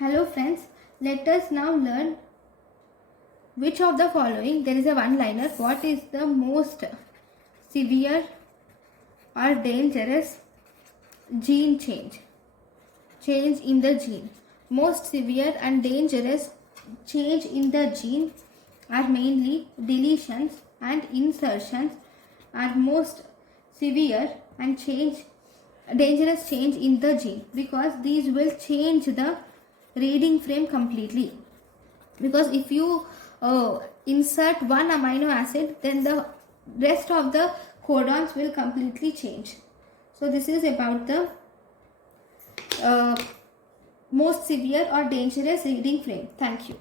Hello friends, let us now learn which of the following, there is a one-liner, what is the most severe or dangerous gene change in the gene. Most severe and dangerous change in the gene are mainly deletions and insertions are most severe and dangerous change in the gene, because these will change the reading frame completely. Because if you insert one amino acid, then the rest of the codons will completely change. So this is about the most severe or dangerous reading frame. Thank you.